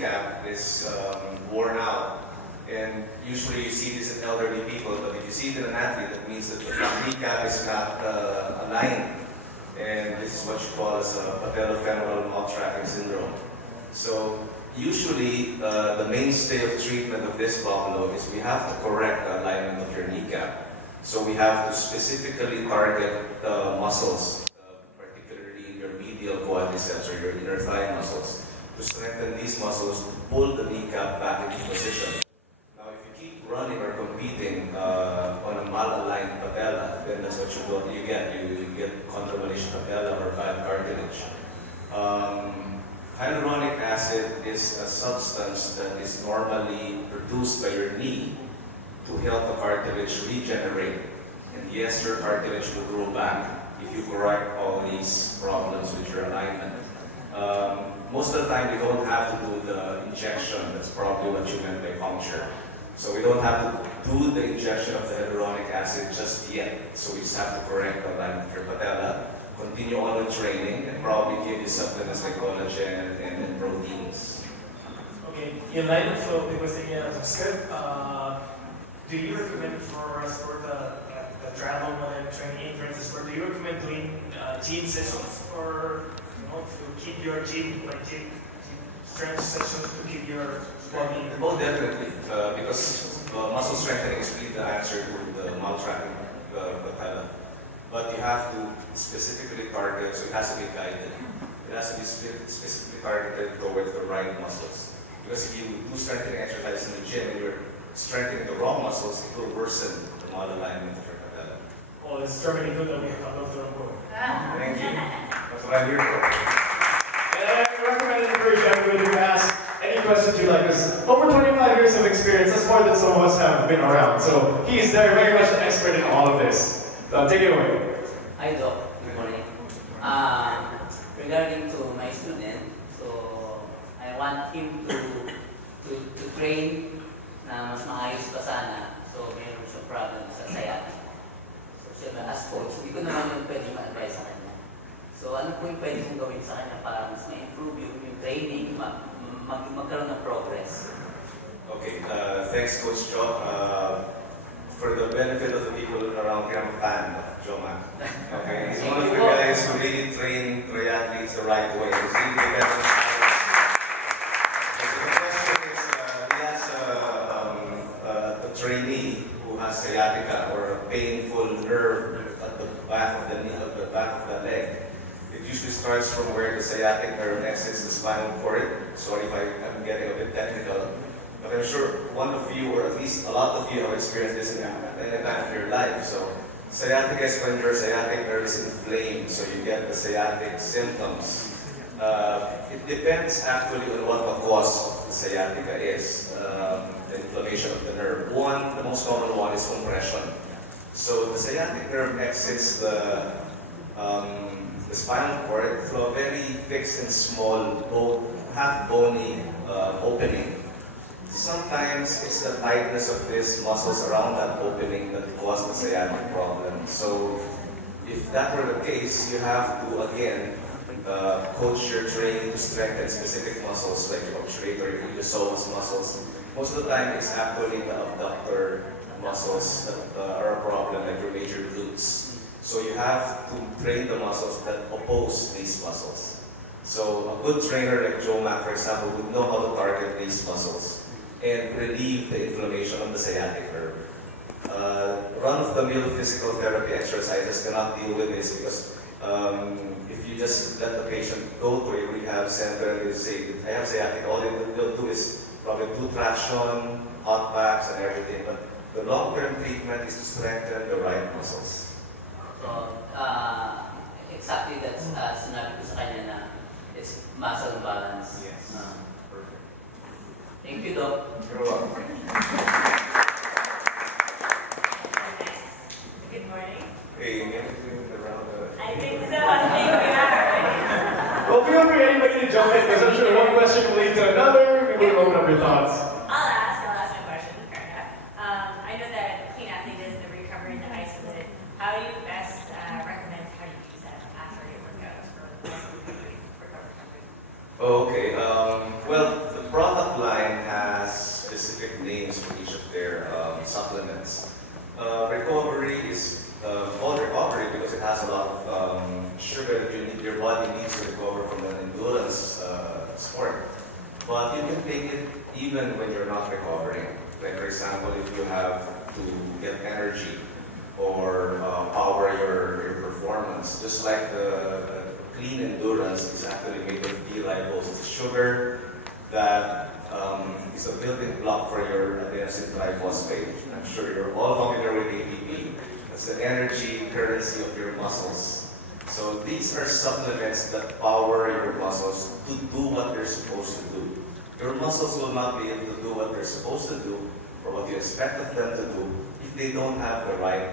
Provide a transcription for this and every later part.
kneecap is worn out. And usually you see this in elderly people, but if you see it in an athlete, that means that the kneecap is not aligned. And this is what you call as a patellofemoral maltracking syndrome. So usually the mainstay of treatment of this buffalo is we have to correct the alignment of your kneecap. So we have to specifically target the muscles, particularly your medial quadriceps or your inner thigh muscles, to strengthen these muscles to pull the kneecap back into position. Running or competing on a malaligned patella, then that's what you get. You get contravallation patella or bad cartilage. Hyaluronic acid is a substance that is normally produced by your knee to help the cartilage regenerate. And yes, your cartilage will grow back if you correct all these problems with your alignment. Most of the time, we don't have to do the injection. That's probably what you meant by puncture. So we don't have to do the injection of the hyaluronic acid just yet. So we just have to correct the alignment of your patella, continue on with training, and probably give you supplements like collagen and proteins. Okay, in light of the question you said, do you recommend for us for the travel and training inferences, or do you recommend doing gym sessions for, to keep your gym strength sessions to keep your body? Oh, definitely, because muscle strengthening is really the answer to the maltracking patella. But you have to specifically target, so it has to be guided. It has to be specifically targeted towards the right muscles. Because if you do strengthening exercise in the gym and you're strengthening the wrong muscles, it will worsen the malalignment of your patella. Oh, it's certainly good that we have a doctor on board. Thank you. That's what I'm here for. And I recommend and encourage everybody to ask any questions you like, because over 25 years of experience, that's more than some of us have been around. So he is very much an expert in all of this. Take it away. Hi, Doc. Good morning. Regarding to my student, so I want him to train na mas maayos pa sana. So mayroon siya problem sa sciatica. So siya as coach, hindi ko naman yung pwede ma-advise sa kanya. So ano po yung pwede kong gawin sa kanya para mas ma-improve yung training, magkaroon ng progress? Okay, thanks Coach Jo. For the benefit of the people around here, I'm a fan of Joe Mac. Okay, he's one of the guys who really train triathletes the right way. He's really the best. So the question is, he has a trainee who has sciatica or a painful nerve at the back of the knee, at the back of the leg. It usually starts from where the sciatic nerve exits the spinal cord. Sorry if I'm getting a bit technical. But I'm sure one of you, or at least a lot of you, have experienced this in any time of your life. So, sciatica is when your sciatic nerve is inflamed, so you get the sciatic symptoms. It depends actually on what the cause of the sciatica is, the inflammation of the nerve. The most common one is compression. So, the sciatic nerve exits the spinal cord through a very fixed and small, half bony opening. Sometimes it's the tightness of these muscles around that opening that cause the sciatic problem. So if that were the case, you have to, again, coach your training to strengthen specific muscles like your obturator, your iliopsoas muscles. Most of the time, it's actually the abductor muscles that are a problem, like your major glutes. So you have to train the muscles that oppose these muscles. So a good trainer like Joe Mac, for example, would know how to target these muscles and relieve the inflammation of the sciatic nerve. Run-of-the-mill physical therapy exercises cannot deal with this because if you just let the patient go to a rehab center and they say, I have sciatica, all they'll do is probably do traction, hot packs, and everything. But the long-term treatment is to strengthen the right muscles. So, exactly that's sinabi ko sa kanya na it's muscle balance. Yes. Perfect. Thank you, Doc. You're welcome. Good morning. Hey, anything around I think so. I think we are. Well, feel free anybody to jump in, because I'm sure one question will lead to another. We will open up your thoughts. I'll ask my question. Fair enough. I know that clean athlete is the recovery and the isolate. How do you best recommend how you use that after your workouts for recovery? Okay. Well, the product But you can take it even when you're not recovering. Like for example, if you have to get energy or power your performance, just like the clean endurance is actually made of D-ribose. It's sugar that is a building block for your adenosine triphosphate. I'm sure you're all familiar with ATP. That's the energy currency of your muscles. So these are supplements that power your muscles to do what they're supposed to do. Your muscles will not be able to do what they're supposed to do or what you expect of them to do if they don't have the right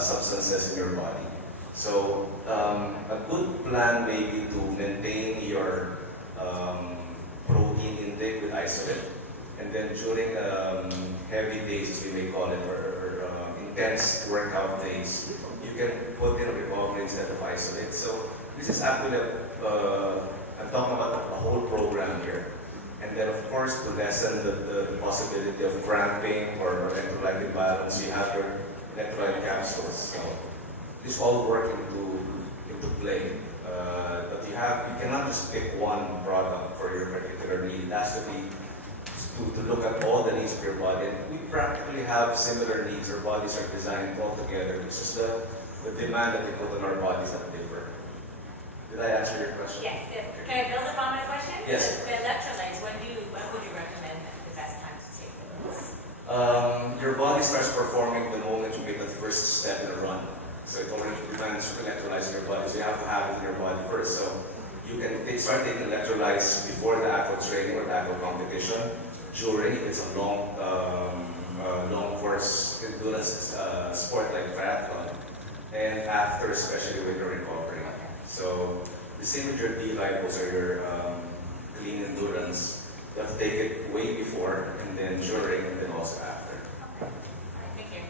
substances in your body. So a good plan may be to maintain your protein intake with isolate, and then during heavy days, as we may call it, or intense workout days, you can put in recovery instead of isolate. So this is actually I'm talking about a whole program here. And then of course, to lessen the possibility of cramping or electrolyte imbalance, you have your electrolyte capsules. So this all work into play. But you cannot just pick one product for your particular need. It has to be to look at all the needs of your body. And we practically have similar needs. Our bodies are designed all together. It's just the demand that we put on our bodies that differ. Did I answer your question? Yes, yes. Can I build upon my question? Yes. The electrolytes, when would you recommend the best time to take those? Your body starts performing the moment you make the first step in a run. So it already demands electrolytes in your body. So you have to have it in your body first. So you can start taking electrolytes before the actual training or the actual competition. During, it's a long course endurance sport like triathlon. And after, especially when you're recovering. So the same with your D-ribose or your clean endurance. You have to take it way before, and then during, and then also after. Okay. All right, thank you.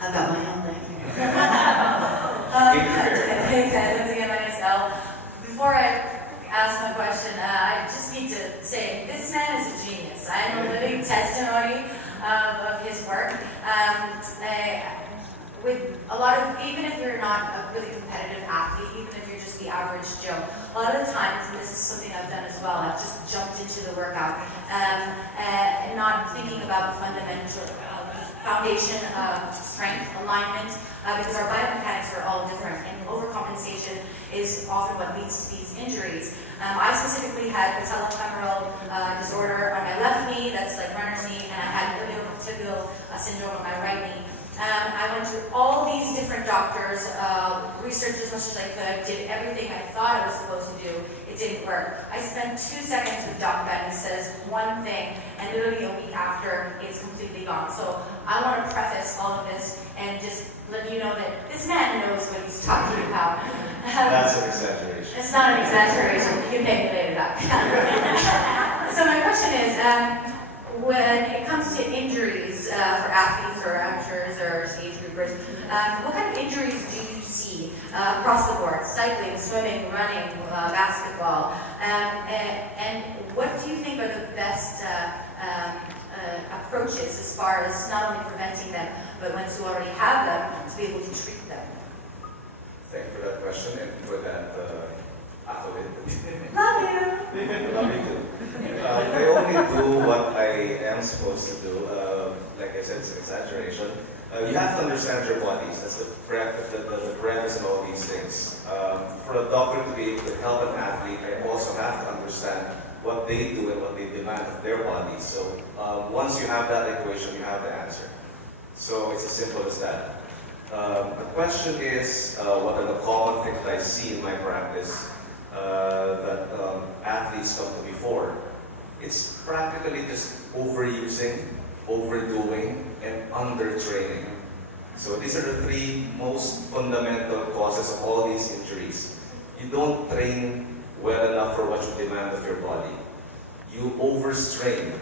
I've got my own thing. Hey, once again, my name is Elle. Before I ask my question, I just need to say, this man is a genius. I am a living testimony of his work. With a lot of, even if you're not a really competitive athlete, even if you're just the average Joe, a lot of the times, and this is something I've done as well, I've just jumped into the workout and not thinking about the fundamental foundation of strength, alignment, because our biomechanics are all different, and overcompensation is often what leads to these injuries. I specifically had patellofemoral disorder on my left knee, that's like runner's knee, and I had iliotibial syndrome on my right knee. I went to all these different doctors, researched as much as I could, did everything I thought I was supposed to do. It didn't work. I spent 2 seconds with Doc Ben, who says one thing, and literally a week after, it's completely gone. So I want to preface all of this and just let you know that this man knows what he's talking about. That's an exaggeration. It's not an exaggeration. You can make it later, Doc. So my question is, when it comes to injuries for athletes or amateurs or stage groupers, what kind of injuries do you see across the board? Cycling, swimming, running, basketball, and what do you think are the best approaches as far as not only preventing them, but once you already have them, to be able to treat them? Thank you for that question and for that accolade. Love you! Love you too. I only do what I am supposed to do. Like I said, it's an exaggeration. You have to understand your bodies. That's the premise and all these things. For a doctor to be able to help an athlete, I also have to understand what they do and what they demand of their bodies. So once you have that equation, you have the answer. So it's as simple as that. The question is, what are the common things that I see in my practice that athletes come to me for? It's practically just overusing, overdoing, and undertraining. So these are the 3 most fundamental causes of all these injuries. You don't train well enough for what you demand of your body. You overstrain,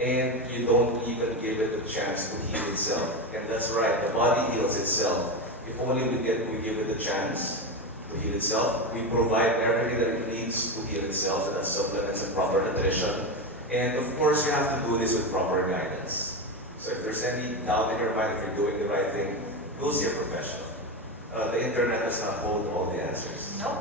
and you don't even give it a chance to heal itself. And that's right, the body heals itself. If only we give it a chance to heal itself. We provide everything that it needs to heal itself, so that's supplements and proper nutrition. And of course, you have to do this with proper guidance. So if there's any doubt in your mind if you're doing the right thing, go see a professional. The internet does not hold all the answers. Nope.